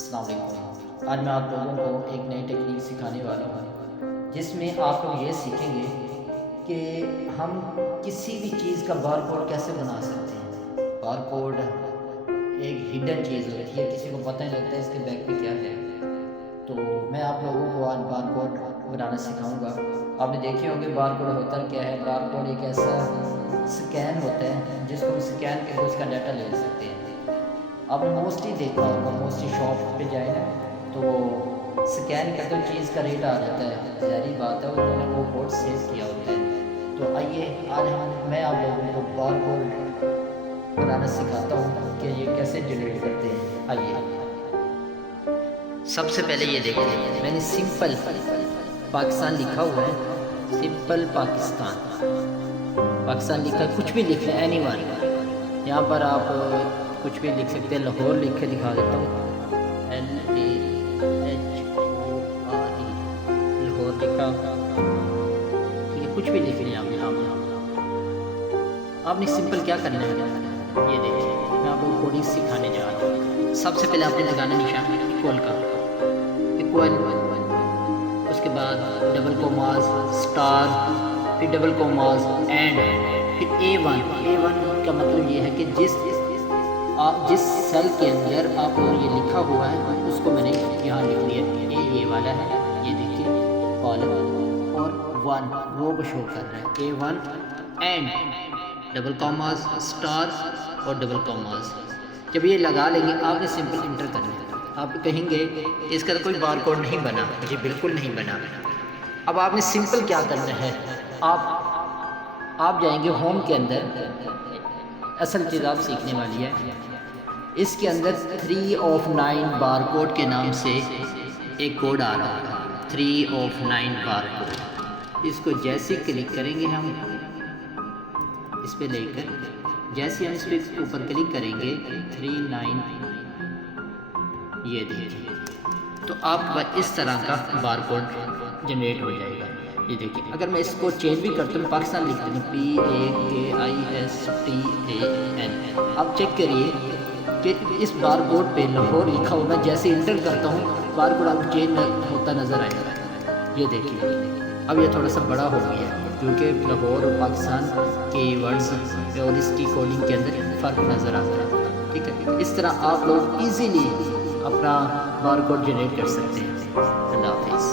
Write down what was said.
السلام علیکم۔ آج میں آپ لوگوں کو ایک نئی ٹیکنیک سکھانے والا ہوں جس میں آپ لوگ یہ سیکھیں گے کہ ہم کسی بھی چیز کا بار کوڈ کیسے بنا سکتے ہیں۔ بار کوڈ ایک ہڈن چیز ہوتی ہے، کسی کو پتہ نہیں لگتا ہے اس کے بیک پہ کیا ہے۔ تو میں آپ لوگوں کو آج بار کوڈ بنانا سکھاؤں گا۔ آپ نے دیکھے ہوں گے بار کوڈ ہوتا کیا ہے۔ بار کوڈ ایک ایسا سکین ہوتا ہے جس کو سکین کر کے اس کا ڈیٹا لے سکتے ہیں۔ آپ نے موسٹلی دیکھا ہوگا، موسٹلی شاپ پہ جائے نا تو سکین کرتے چیز کا ریٹ آ جاتا ہے، ظاہری بات ہے انہوں نے وہ کوڈ سیو کیا ہوتا ہے۔ تو آئیے آج میں آپ لوگوں کو بار کوڈ بنانا سکھاتا ہوں کہ یہ کیسے جنریٹ کرتے ہیں۔ آئیے سب سے پہلے یہ دیکھیں، میں نے سمپل پاکستان لکھا ہوا ہے، سمپل پاکستان لکھا ہے، کچھ بھی لکھ لیں، اینی ون۔ یہاں پر آپ کچھ بھی لکھ سکتے ہیں، لاہور لکھ کے دکھا دیتا ہوں، LAHORE، لاہور لکھا، ٹھیک ہے، کچھ بھی لکھ لیں آپ یہاں۔ آپ نے سمپل کیا کرنا ہے، یہ دیکھیں میں آپ کو کوڈنگ سکھانے جا رہا ہوں۔ سب سے پہلے آپ نے لگانا نشان اکول کا، اکول، اس کے بعد ڈبل کوماز، اسٹار، پھر ڈبل کوماز، اینڈ، پھر A1 کا مطلب یہ ہے کہ جس سیل کے اندر آپ کو یہ لکھا ہوا ہے اس کو میں نے یہاں لکھ دیا۔ یہ والا ہے، یہ دیکھیے کالم، اور 1 رو کو شو کر رہا ہے، A1 اینڈ ڈبل کوماز، اسٹار اور ڈبل کوماز۔ جب یہ لگا لیں گے آپ نے سمپل انٹر کرنا ہے۔ آپ کہیں گے کہ اس کا کوئی بار کوڈ نہیں بنا، جی بالکل نہیں بنا۔ اب آپ نے سمپل کیا کرنا ہے، آپ جائیں گے ہوم کے اندر، اصل چیز آپ سیکھنے والی ہے، اس کے اندر 3 of 9 بار کوڈ کے نام سے ایک کوڈ آ رہا ہوگا، 3 of 9 بار کوڈ۔ اس کو جیسے کلک کریں گے ہم اس پہ لے کر، جیسے ہم اس پہ اوپر کلک کریں گے 3 9، یہ دیکھیں تو آپ کا اس طرح کا بار کوڈ جنریٹ ہو جائے گا۔ یہ دیکھیں اگر میں اس کو چینج بھی کرتا ہوں، پاکستان لکھ دیتا ہوں، PAKISTAN، آپ چیک کریے کہ اس بار کوڈ پہ لاہور لکھا ہوا، میں جیسے انٹر کرتا ہوں بار کوڈ آپ کو چینج ہوتا نظر آئے گا۔ یہ دیکھیے اب یہ تھوڑا سا بڑا ہو گیا ہے کیونکہ لاہور اور پاکستان کے ورڈز اور اس کی کوڈنگ کے اندر فرق نظر آتا ہے، ٹھیک ہے۔ اس طرح آپ لوگ ایزیلی اپنا بار کوڈ جنریٹ کر سکتے ہیں۔ اللہ حافظ۔